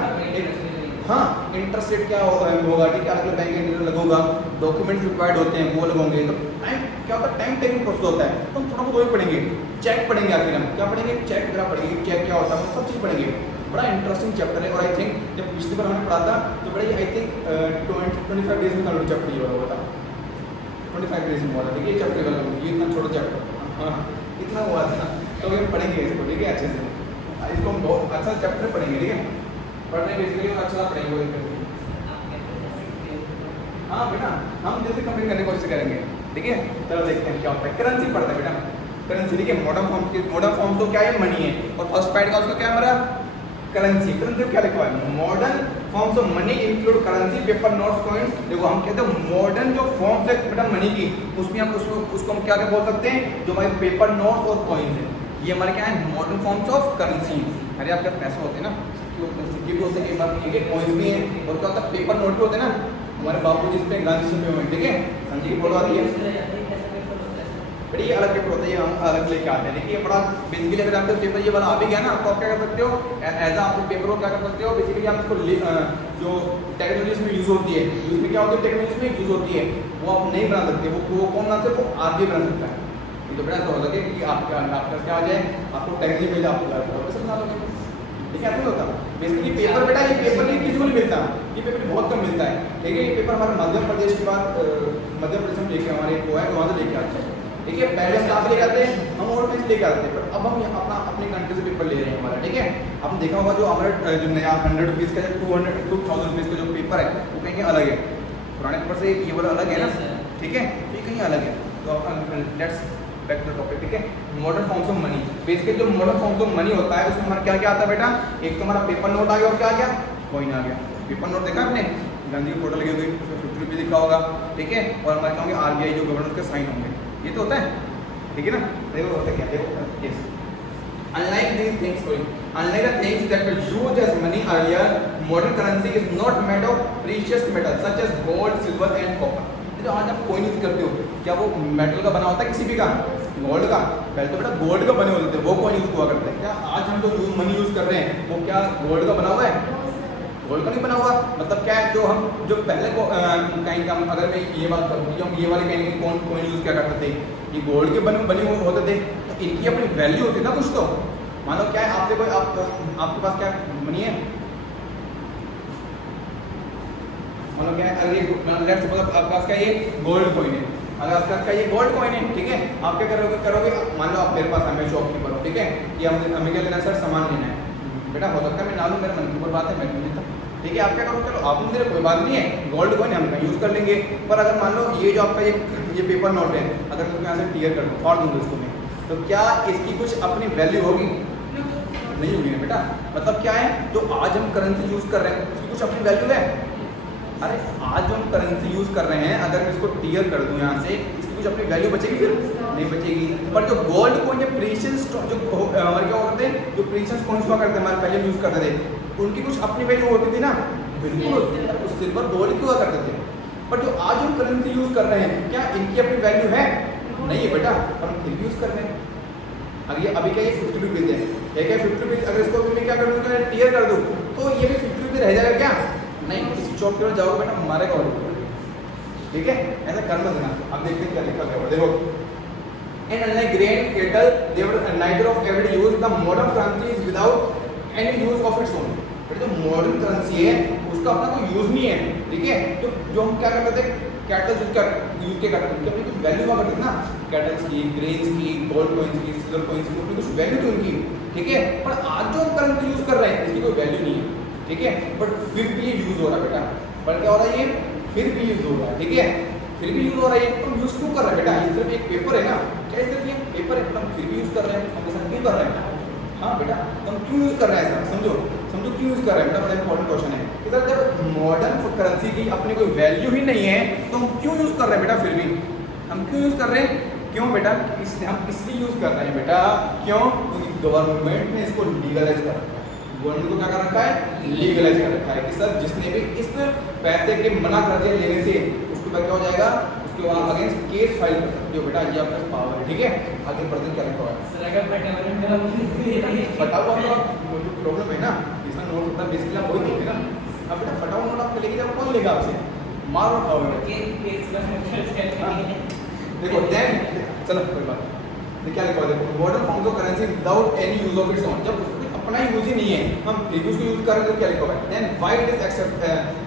हाँ इंटरेस्ट रेट क्या होगा, ठीक है, अलग बैंक इंटरेस्ट लगेगा, डॉक्यूमेंट्स रिक्वायर्ड होते हैं वो लगेंगे, तो टाइम क्या होता है, टाइम टेकिंग प्रोसेस होता है, तो हम थोड़ा बहुत वही पढ़ेंगे, चेक पढ़ेंगे, आखिर हम क्या पढ़ेंगे, चेक वगैरह पढ़ेंगे, चेक क्या होता है, सब चीज़ पढ़ेंगे। बड़ा इंटरेस्टिंग चैप्टर है, और आई थिंक जब पिछली बार हमने पढ़ा था तो बड़ा आई थिंक 25 डेज में कंप्लीट चैप्टर ये हुआ था, 25 डेज में हुआ था, ठीक है। चैप्टर वाला ये इतना छोटा चैप्टर, हाँ इतना हुआ था, तो हम पढ़ेंगे इसको, ठीक है, अच्छे से, इसको हम बहुत अच्छा चैप्टर पढ़ेंगे, ठीक है, पढ़ने बेसिकली अच्छा पढ़ेंगे, हाँ बेटा हम जैसे कंप्लीट करने की कोशिश करेंगे, ठीक है। चलो देखते हैं क्या होता है, करेंसी पढ़ते हैं बेटा, करेंसी, ठीक है। मॉडर्न फॉर्म तो क्या है, मनी है, और फर्स्ट पार्ट का उसका क्या है हमारा, करेंसी। करेंसी क्या लिखा है, modern forms of money include currency, paper, notes, coins. देखो हम कहते हैं मॉडर्न जो फॉर्म्स है बेटा मनी की, उसमें हम उसको हम क्या क्या बोल सकते हैं, जो हमारे पेपर, नोट्स और कॉइन्स है, ये हमारे क्या है, मॉडर्न फॉर्म्स ऑफ करेंसी। अरे आपके पैसे होते हैं ना, सिक्के भी होते हैं, कई बार कॉइन्स भी हैं, और क्या होता है, पेपर नोट भी होते हैं ना, हमारे बापू जी पे गांधी जी पे, ठीक है, गांधी की फोटो आती है, बड़ी अलग पेपर होता है, ये हम अलग लेके आते हैं, देखिए बड़ा बेसिकली अगर आपका पेपर ये वाला आ भी गया ना, तो आप क्या कर सकते हो, एज आप पेपर को क्या कर सकते हो, बेसिकली आप इसको जो टेक्नोलॉजी इसमें यूज होती है, इसमें क्या होती है, टेक्नोलॉजी इसमें यूज होती है, वो आप नहीं बना सकते, वो कौन बना सकते, वो आगे बना सकता है। ये तो बड़ा ऐसा हो सके कि आपका क्या आ जाए, आपको टेक्नोलॉजी मिल जाए, आपको कैसे बना लोगे, ठीक है, ऐसा होता है। बेसिकली पेपर बेटा, ये पेपर नहीं किसी को नहीं मिलता, ये पेपर बहुत कम मिलता है, ठीक है। ये पेपर हमारे मध्य प्रदेश के बाद, मध्य प्रदेश में लेके हमारे वो है, वहाँ से लेके आते हैं, ठीक है। पहले हम कहाँ से लेके आते हैं, हम और कहीं से लेके आते हैं, पर अब हम यहाँ अपनी कंट्री से पेपर ले रहे हैं हमारा, ठीक है। आपने देखा होगा जो हमारा जो नया 100 रुपीज़ का 2000 रुपीज़ का जो पेपर है वो कहीं अलग है, पुराने पेपर से ये वाला अलग है ना, ठीक है, ये कहीं अलग है। तो let's back to the topic, ठीक है। Modern forms of money, basically जो मॉडर्न फॉर्म्स ऑफ मनी होता है उसमें हमारा क्या क्या आता है बेटा, एक तो हमारा पेपर नोट आ गया और क्या आ गया, कॉइन आ गया। पेपर नोट देखा आपने, गांधी की फोटो लगी होगी, उसमें 50 रुपये लिखा होगा, ठीक है, और हमारे क्या होंगे RBI जो गवर्नर के साइन होंगे, ये तो होता है, ठीक है ना। देखो होता है क्या, देखो yes, unlike these things, unlike the things that were used as money earlier, modern currency is not made of precious metals such as gold, silver and copper। जो आज आप कोइन यूज करते हो क्या वो मेटल का बना होता है किसी भी का, गोल्ड का, पहले तो बेटा गोल्ड का बने होते थे वो कोइन यूज हुआ करते हैं। क्या आज हम जो मनी यूज कर रहे हैं वो क्या गोल्ड का बना हुआ है, गोल्ड का नहीं बना हुआ। मतलब क्या है, जो हम जो पहले को कहीं का, अगर मैं ये बात करूँ जो हम ये वाले कहीं कौन यूज़ क्या करते थे, ये गोल्ड के बने होते थे, तो इनकी अपनी वैल्यू होती है ना कुछ। तो मान लो क्या है, आपके कोई आपके पास क्या मनी है, मान लो क्या है, अगर ये लेट्स सपोज आपके पास क्या ये गोल्ड कॉइन है, अगर आपके पास क्या ये गोल्ड कॉइन है, ठीक है, आप क्या करोगे मान लो आप मेरे पास है, मैं शॉपकीपर हूँ, ठीक है, कि हमें क्या लेना है सर, सामान लेना है। बेटा हो सकता है मैं ना लूँ, मेरे मन की ऊपर बात है, मैं नहीं लेता, ठीक है। आप क्या करो, चलो आप मुझे कोई बात नहीं है, गोल्ड कॉइन हम यूज़ कर लेंगे। पर अगर मान लो ये जो आपका ये पेपर नोट है, अगर मैं यहाँ से टीयर कर दूँ, फाड़ दूँगा इसको मैं, तो क्या इसकी कुछ अपनी वैल्यू होगी, नहीं होगी ना बेटा। मतलब क्या है, जो आज हम करेंसी यूज़ कर रहे हैं उसकी कुछ अपनी वैल्यू है। अरे आज जो हम करेंसी यूज़ कर रहे हैं, अगर मैं इसको टीयर कर दूँ यहाँ से, इसकी कुछ अपनी वैल्यू बचेगी, फिर नहीं बचेगी। पर जो गोल्ड कॉइन या प्रीशियस जो हमारे क्या करते हैं, जो प्रीशियस कॉइन्स हुआ करते हैं हमारे पहले यूज़ करते थे, उनकी कुछ अपनी वैल्यू होती थी ना, बिल्कुल सिल्वर गोल्ड की हुआ करते थे। पर जो आज हम करेंसी यूज़ कर रहे हैं, क्या इनकी अपनी वैल्यू है, नहीं है बेटा, पर हम फिर भी यूज़ कर रहे हैं। अभी क्या ये 50 रुपीज़ है, ठीक है, 50 रुपीज़ अगर इसको मैं क्या कर दूँ, टीयर कर दूँ, तो ये भी 50 रुपीज़ रह जाएगा क्या, नहीं। किसी चौक पर जाओगे बेटा मारेगा और, ठीक है, ऐसा कर मत देना। अब देखते हैं क्या लिखा गया, देखो। And unlike grain, cattle, they were neither of everyday use. The modern currency is without any use of its own. But जो मॉडर्न करेंसी है उसका अपना कोई यूज नहीं है, ठीक है। तो जो हम क्या करते थे, कैटल्स यूज के करते थे, अपनी कुछ वैल्यू हुआ करती थी ना, कैटल्स की, ग्रेन्स की, गोल्ड कॉइन्स की, सिल्वर कॉइन्स की, अपनी कुछ वैल्यू थी उनकी, ठीक है। पर आज जो हम करेंसी यूज कर रहे हैं इसकी कोई वैल्यू नहीं है, ठीक है। बट फिर भी ये यूज हो रहा है बेटा, पर क्या हो रहा है, ये फिर भी यूज हो रहा है, ठीक है, फिर भी यूज हो रहा है। तो यूज क्यों कर रहा है बेटा, ये सिर्फ एक पेपर है ना, क्या सिर्फ ये पेपर है, हम फिर भी यूज कर रहे हैं, हम ऐसा क्यों कर रहे हैं, हाँ बेटा, हम क्यों यूज कर रहे हैं ऐसा, समझो क्यों यूज कर रहे हैं बेटा, बड़ा इंपॉर्टेंट क्वेश्चन है। इधर जब मॉडर्न करेंसी की अपनी कोई वैल्यू ही नहीं है तो हम क्यों यूज कर रहे हैं बेटा, फिर भी हम क्यों यूज कर रहे हैं, क्यों बेटा, हम इसलिए यूज कर रहे हैं बेटा, क्यों, क्योंकि गवर्नमेंट ने इसको लीगलाइज कर रखा है, गवर्नमेंट को क्या कर रखा है, लीगलाइज कर रखा है कि सर जिसने भी इस पैसे के मना कर दिया लेने से उसके बाद क्या हो जाएगा, उसके बाद अगेंस्ट केस फाइल कर सकते हो बेटा, ये आपका पावर है, ठीक है। आगे बढ़ते क्या लिखा हुआ है, फटा हुआ तो प्रॉब्लम है ना, इसमें नोट होता है बेसिकली आप वही दोगे ना। अब बेटा फटा हुआ नोट आपको लेके जाओ, कौन लेगा आपसे, मार और खाओगे। देखो देन चलो कोई बात नहीं, क्या लिखा हुआ देखो, modern forms of currency without any use of its own, जब उसको अपना यूज ही नहीं है, हम प्रीवियस को यूज कर रहे हैं, तो क्या लिखा हुआ है, then why it is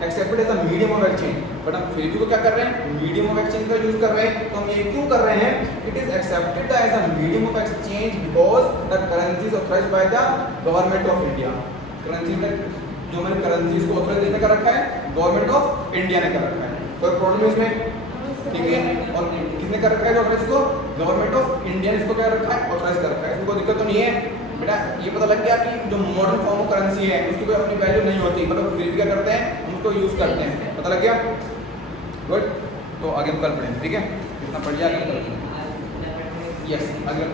accepted as a medium of exchange. But हम प्रीवियस को क्या कर रहे हैं, मीडियम ऑफ एक्सचेंज का यूज कर रहे हैं। तो हम ये क्यों कर रहे हैं, it is accepted as a medium of exchange because the currency is authorised by the government of India. Currency का जो मैंने करेंसीज को ऑथराइज कर रखा है, गवर्नमेंट ऑफ इंडिया ने कर रखा है, कोई प्रॉब्लम इसमें, ठीक है। और किसने कर रखा है ऑथराइज को, गवर्नमेंट ऑफ इंडिया ने इसको क्या रखा है, ऑथराइज कर रखा है, इसमें कोई दिक्कत तो नहीं है बेटा। ये पता लग गया कि जो मॉडर्न फॉर्म ऑफ करेंसी है उसकी कोई अपनी वैल्यू नहीं होती, मतलब फिर भी क्या करते हैं, हम उसको यूज करते हैं, पता लग गया, गुड। तो आगे हम कल पढ़ेंगे, ठीक है, इतना पढ़िए आगे, यस आगे।